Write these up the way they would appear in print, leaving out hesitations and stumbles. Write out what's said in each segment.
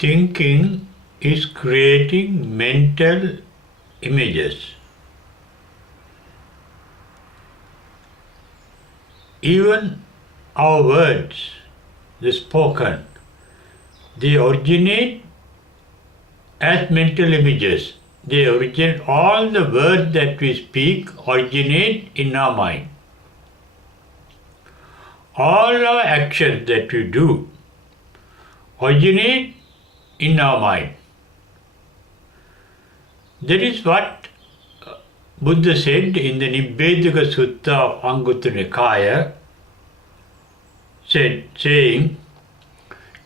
Thinking is creating mental images. Even our words, the spoken, they originate as mental images. They originate, all the words that we speak originate in our mind. All our actions that we do originate in our mind. That is what Buddha said in the Nibbedaka Sutta of Anguttara Nikaya, saying,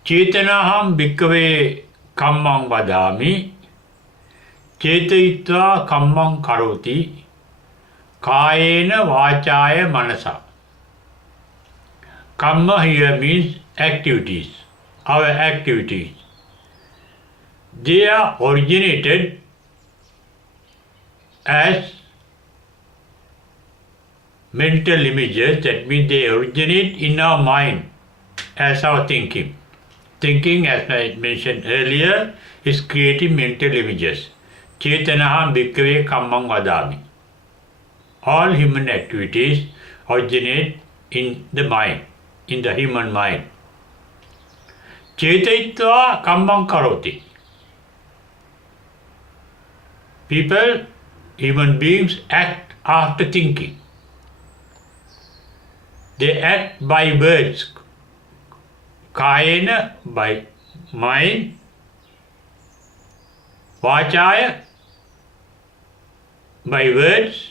Chetanaham bhikkhave kammang vadami, chetayitva kammang karoti, kayena vachaya manasa. Kamma here means activities, our activities. They are originated as mental images, that means they originate in our mind as our thinking. Thinking, as I mentioned earlier, is creating mental images. Chetanaham bhikkhave kammang vadami. All human activities originate in the mind, in the human mind. Chetayitva kammang karoti. People, human beings, act after thinking. They act by words. Kayena, by mind. Vachaya, by words.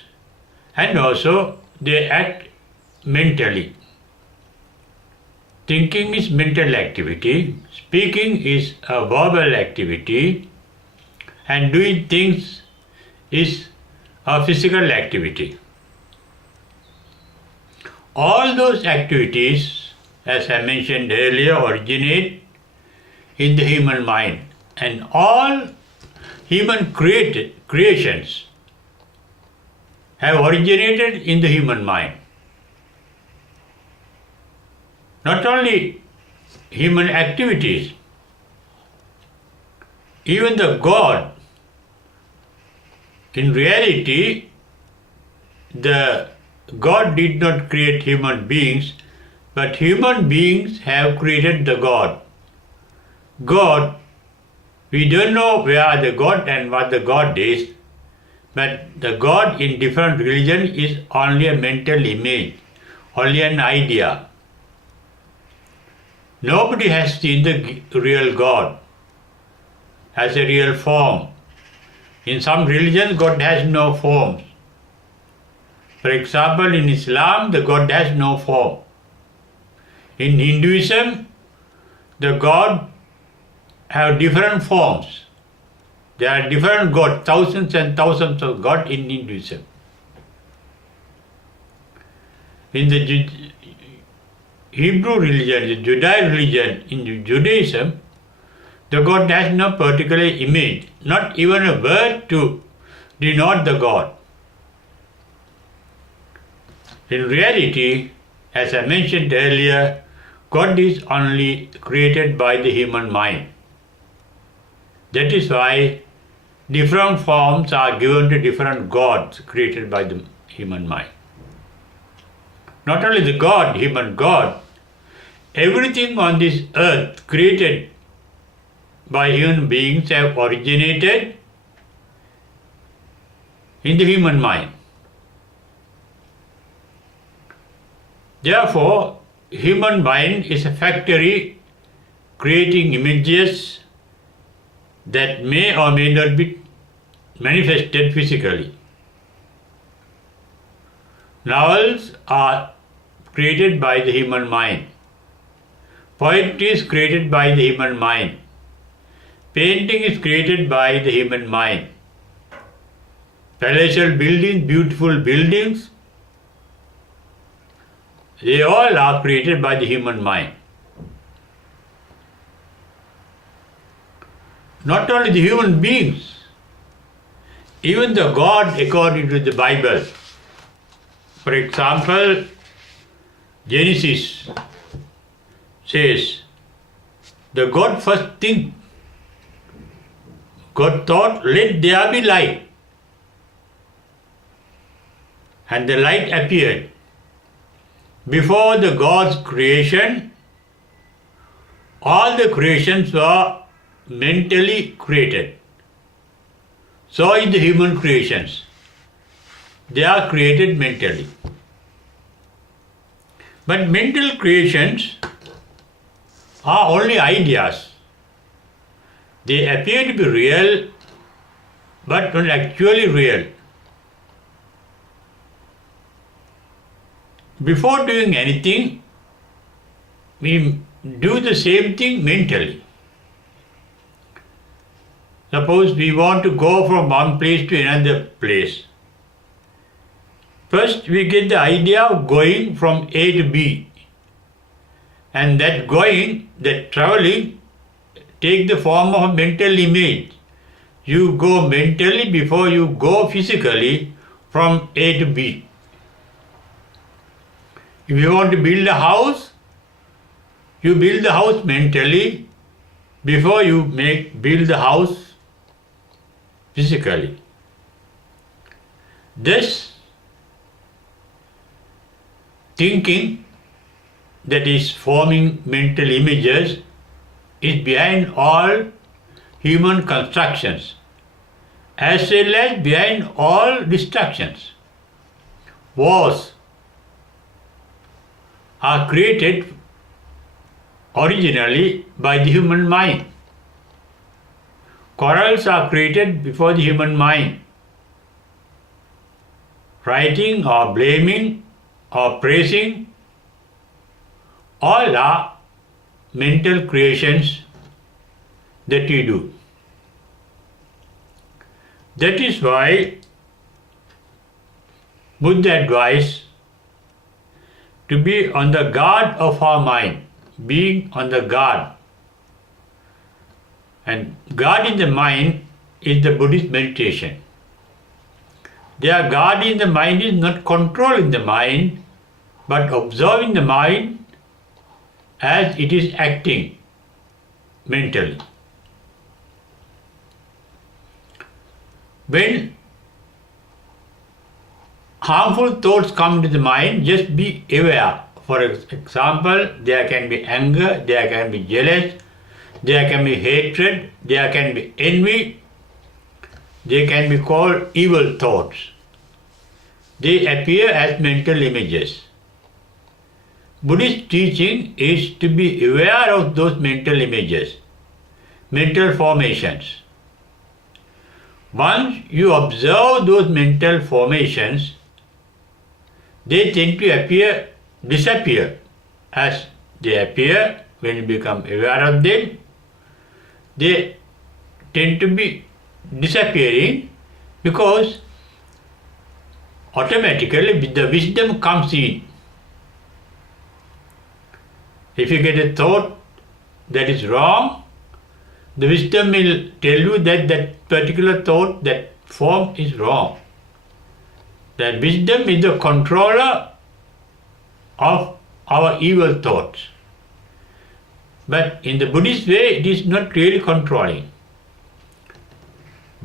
And also they act mentally. Thinking is mental activity. Speaking is a verbal activity. And doing things is a physical activity. All those activities, as I mentioned earlier, originate in the human mind. And all human creations have originated in the human mind. Not only human activities, even the God, in reality, the God did not create human beings, but human beings have created the God. God, we don't know where the God and what the God is, but the God in different religions is only a mental image, only an idea. Nobody has seen the real God as a real form. In some religions, God has no forms. For example, in Islam, the God has no form. In Hinduism, the God have different forms. There are different gods, thousands and thousands of gods in Hinduism. In the Hebrew religion, the Judaic religion, in Judaism, the God has no particular image, not even a word to denote the God. In reality, as I mentioned earlier, God is only created by the human mind. That is why different forms are given to different gods created by the human mind. Not only the God, human God, everything on this earth created by human beings have originated in the human mind. Therefore, human mind is a factory creating images that may or may not be manifested physically. Novels are created by the human mind. Poetry is created by the human mind. Painting is created by the human mind. Palatial buildings, beautiful buildings, they all are created by the human mind. Not only the human beings, even the God according to the Bible. For example, Genesis says, the God first think God thought, let there be light. And the light appeared. Before the God's creation, all the creations were mentally created. So is the human creations. They are created mentally. But mental creations are only ideas. They appear to be real, but not actually real. Before doing anything, we do the same thing mentally. Suppose we want to go from one place to another place. First, we get the idea of going from A to B. And that going, that traveling, take the form of a mental image. You go mentally before you go physically from A to B. If you want to build a house, you build the house mentally before you build the house physically. This thinking that is forming mental images is behind all human constructions as well as behind all destructions. Wars are created originally by the human mind. Quarrels are created before the human mind. Writing or blaming or praising, all are mental creations that we do. That is why Buddha advised to be on the guard of our mind, being on the guard. And guarding the mind is the Buddhist meditation. Their guarding the mind is not controlling the mind, but observing the mind as it is acting mentally. When harmful thoughts come to the mind, just be aware. For example, there can be anger, there can be jealous, there can be hatred, there can be envy, they can be called evil thoughts. They appear as mental images. Buddhist teaching is to be aware of those mental images, mental formations. Once you observe those mental formations, they tend to disappear. As they appear, when you become aware of them, they tend to be disappearing because automatically the wisdom comes in. If you get a thought that is wrong, the wisdom will tell you that that particular thought, that form is wrong. That wisdom is the controller of our evil thoughts. But in the Buddhist way, it is not really controlling.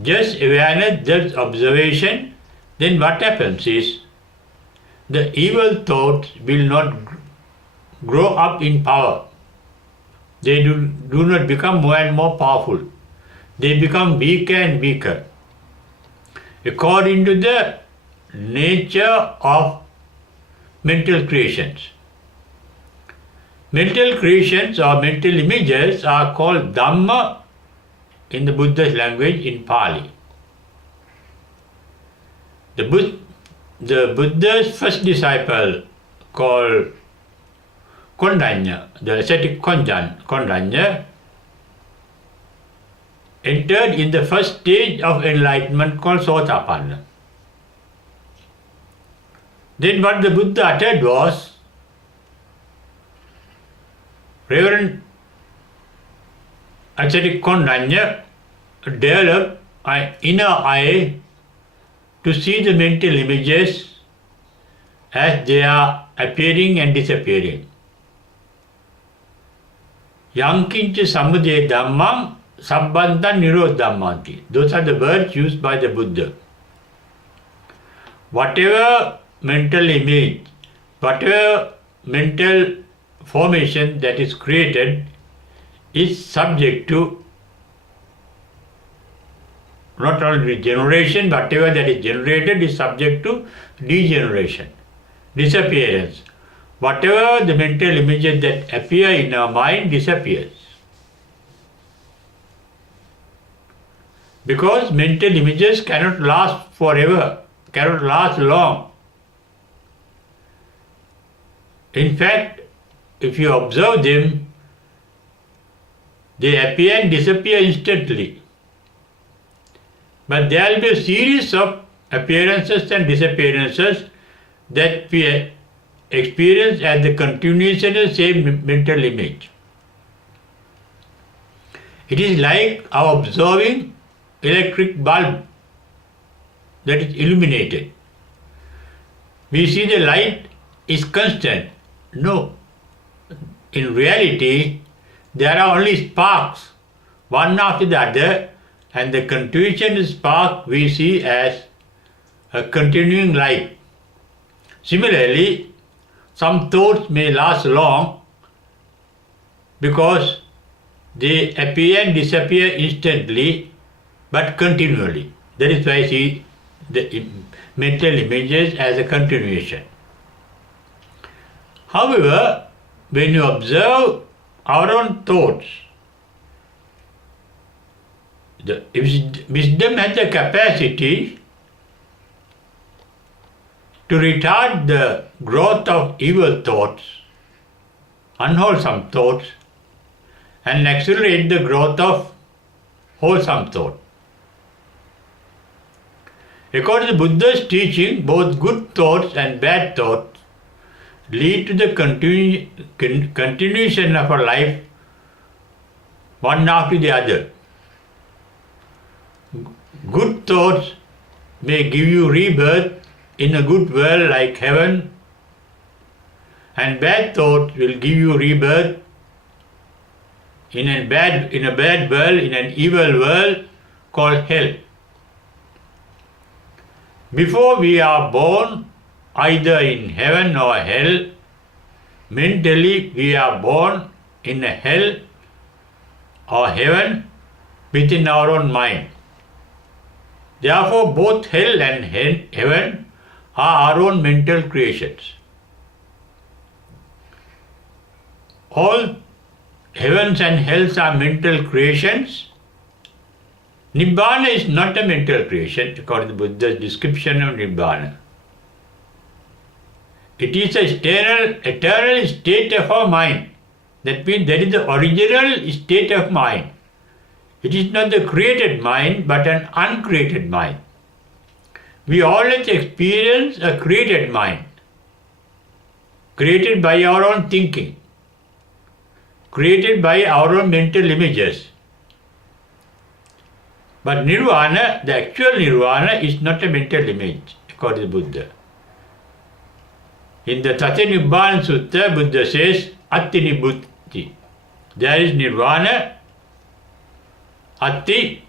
Just awareness, just observation, then what happens is the evil thoughts will not grow up in power. They do not become more and more powerful. They become weaker and weaker. According to the nature of mental creations. Mental creations or mental images are called Dhamma in the Buddha's language in Pali. The Buddha's first disciple called Kondanya, the ascetic Kondanya, entered in the first stage of enlightenment called Sotapanna. Then what the Buddha uttered was, Reverend ascetic Kondanya developed an inner eye to see the mental images as they are appearing and disappearing. Yankincha samudaya dhammam Sabbandhan Nirodhammanti. Those are the words used by the Buddha. Whatever mental image, whatever mental formation that is created is subject to not only generation, whatever that is generated is subject to degeneration, disappearance. Whatever the mental images that appear in our mind disappears. Because mental images cannot last forever, cannot last long. In fact, if you observe them, they appear and disappear instantly. But there will be a series of appearances and disappearances that we experience as the continuation of the same mental image. It is like our observing electric bulb that is illuminated. We see the light is constant. No. In reality, there are only sparks, one after the other, and the continuation spark we see as a continuing light. Similarly, some thoughts may last long because they appear and disappear instantly but continually. That is why I see the mental images as a continuation. However, when you observe our own thoughts, the wisdom has the capacity to retard the growth of evil thoughts, unwholesome thoughts, and accelerate the growth of wholesome thought. According to Buddha's teaching, both good thoughts and bad thoughts lead to the continuation of our life, one after the other. Good thoughts may give you rebirth in a good world like heaven, and bad thoughts will give you rebirth in a bad world, in an evil world called hell. Before we are born, either in heaven or hell, mentally we are born in a hell or heaven within our own mind. Therefore, both hell and heaven are our own mental creations. All heavens and hells are mental creations. Nibbana is not a mental creation according to Buddha's description of Nibbana. It is an eternal state of our mind. That means that is the original state of mind. It is not the created mind but an uncreated mind. We always experience a created mind, created by our own thinking, created by our own mental images. But Nirvana, the actual Nirvana, is not a mental image, according to Buddha. In the Tathanibbana Sutta, Buddha says, Atti Nibbutti. There is Nirvana, Atti,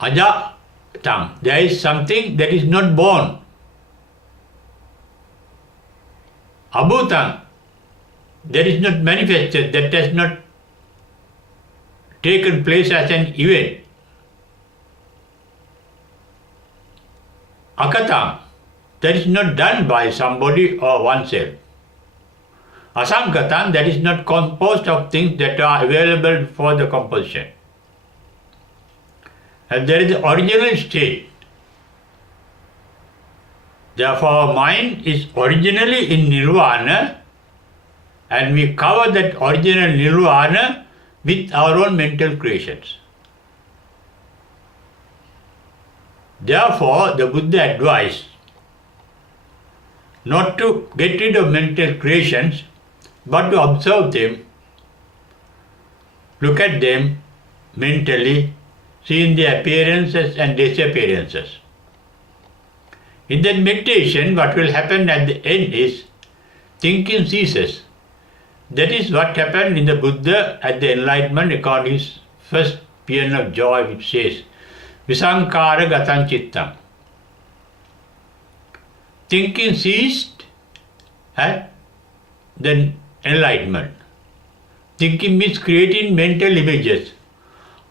Ajatang. There is something that is not born. Abhutang, that is not manifested, that has not taken place as an event. Akatang, that is not done by somebody or oneself. Asamgatang, that is not composed of things that are available for the composition. And there is the original state. Therefore, our mind is originally in Nirvana, and we cover that original Nirvana with our own mental creations. Therefore, the Buddha advised not to get rid of mental creations, but to observe them, look at them mentally, seeing their appearances and disappearances. In that meditation, what will happen at the end is thinking ceases. That is what happened in the Buddha at the enlightenment according to his first paean of joy, which says, Visankara Gatan Chittam. Thinking ceased at the enlightenment. Thinking means creating mental images.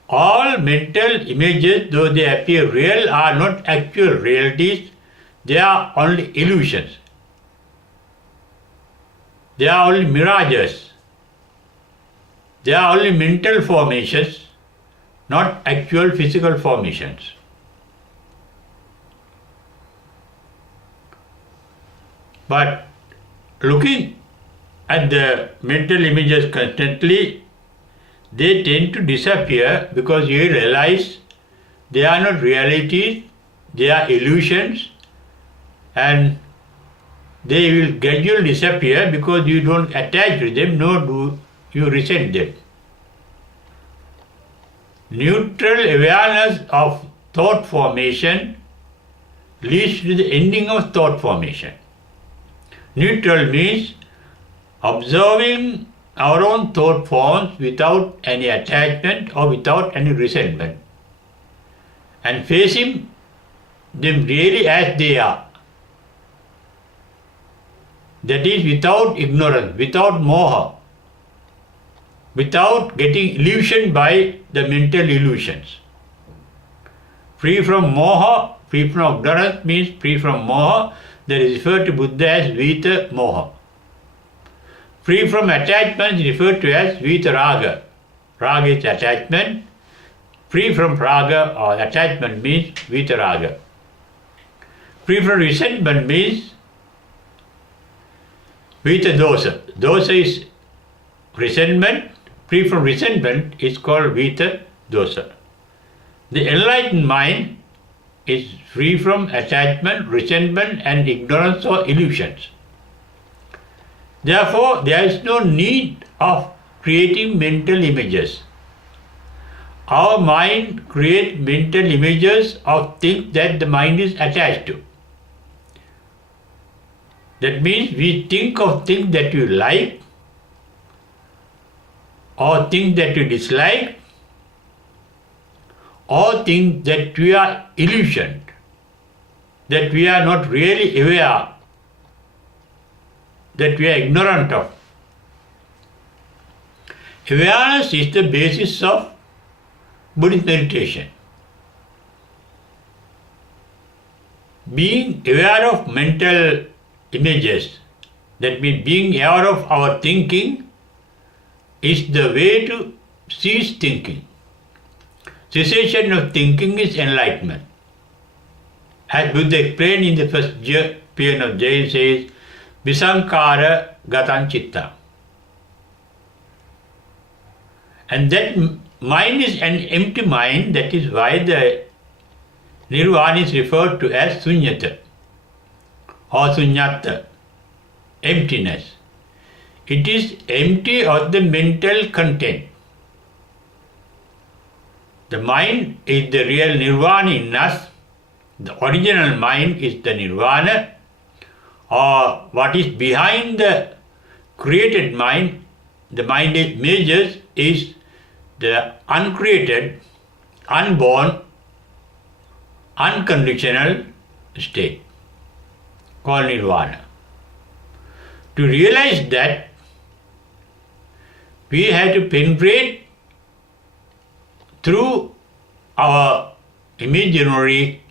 All mental images, though they appear real, are not actual realities. They are only illusions. They are only mirages. They are only mental formations, not actual physical formations. But looking at the mental images constantly, they tend to disappear because you realize they are not realities, they are illusions, and they will gradually disappear because you don't attach to them, nor do you resent them. Neutral awareness of thought formation leads to the ending of thought formation. Neutral means observing our own thought forms without any attachment or without any resentment, and facing them really as they are. That is without ignorance, without moha, without getting illusioned by the mental illusions. Free from moha, free from ignorance means free from moha, that is referred to Buddha as Vita Moha. Free from attachment is referred to as Vita Raga. Raga is attachment. Free from raga or attachment means Vita Raga. Free from resentment means Vita Dosa. Dosa is resentment. Free from resentment is called Vita Dosa. The enlightened mind is free from attachment, resentment and ignorance or illusions. Therefore, there is no need of creating mental images. Our mind creates mental images of things that the mind is attached to. That means we think of things that you like or things that you dislike or things that we are illusioned, that we are not really aware, that we are ignorant of. Awareness is the basis of Buddhist meditation. Being aware of mental images, that means being aware of our thinking, is the way to cease thinking. Cessation of thinking is enlightenment. As Buddha explained in the first paean of Jai, says, Visankara Gatan Chitta. And that mind is an empty mind, that is why the Nirvana is referred to as Sunyata or Sunyata, emptiness. It is empty of the mental content. The mind is the real Nirvana in us. The original mind is the Nirvana, or what is behind the created mind. The mind images is the uncreated, unborn, unconditional state called Nirvana. To realize that, we have to penetrate through our imaginary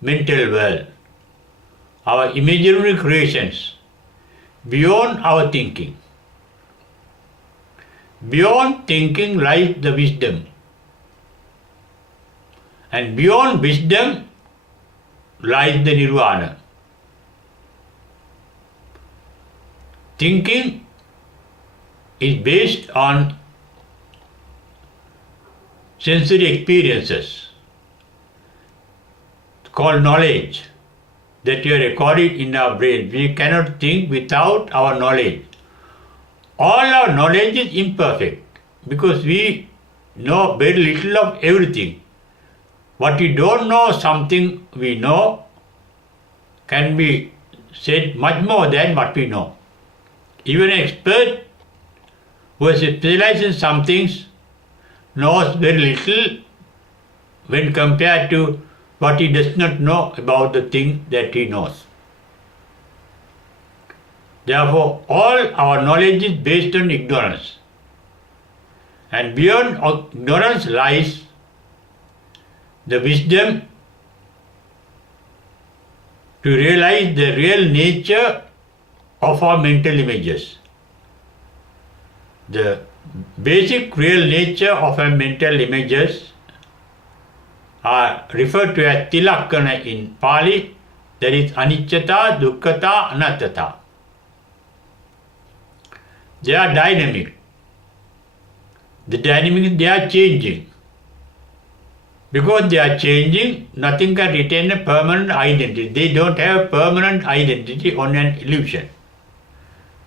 mental world, our imaginary creations, beyond our thinking. Beyond thinking lies the wisdom, and beyond wisdom lies the Nirvana. Thinking is based on sensory experiences called knowledge that we are recorded in our brain. We cannot think without our knowledge. All our knowledge is imperfect because we know very little of everything. What we don't know, something we know, can be said much more than what we know. Even an expert who is specialized in some things knows very little when compared to what he does not know about the thing that he knows. Therefore, all our knowledge is based on ignorance. And beyond ignorance lies the wisdom to realize the real nature of our mental images. The basic real nature of our mental images are referred to as tilakkana in Pali, that is anicchata, dukkhata, anattata. They are dynamic. They are changing. Because they are changing, nothing can retain a permanent identity. They don't have a permanent identity on an illusion.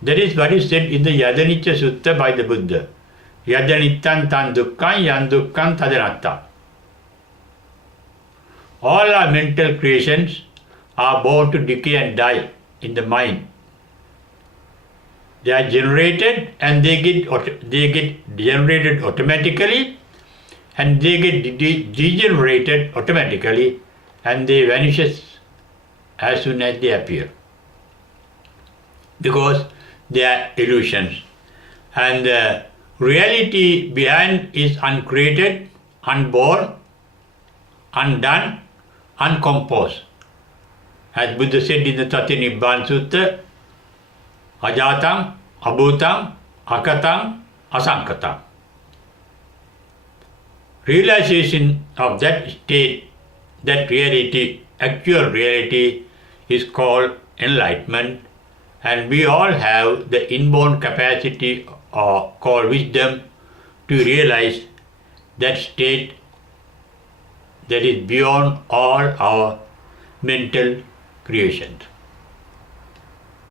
That is what is said in the Yadanicca Sutta by the Buddha. Yadanittan tan dukkhan, yan dukkhan tadanatta. All our mental creations are born to decay and die in the mind. They are generated and they get generated automatically, and they get degenerated automatically, and they vanish as soon as they appear. Because they are illusions. And the reality behind is uncreated, unborn, undone, uncomposed. As Buddha said in the Tatinibbana Sutta, ajatam, abhutam, akatam, asankatam. Realization of that state, that reality, actual reality, is called enlightenment, and we all have the inborn capacity called wisdom to realize that state that is beyond all our mental creations.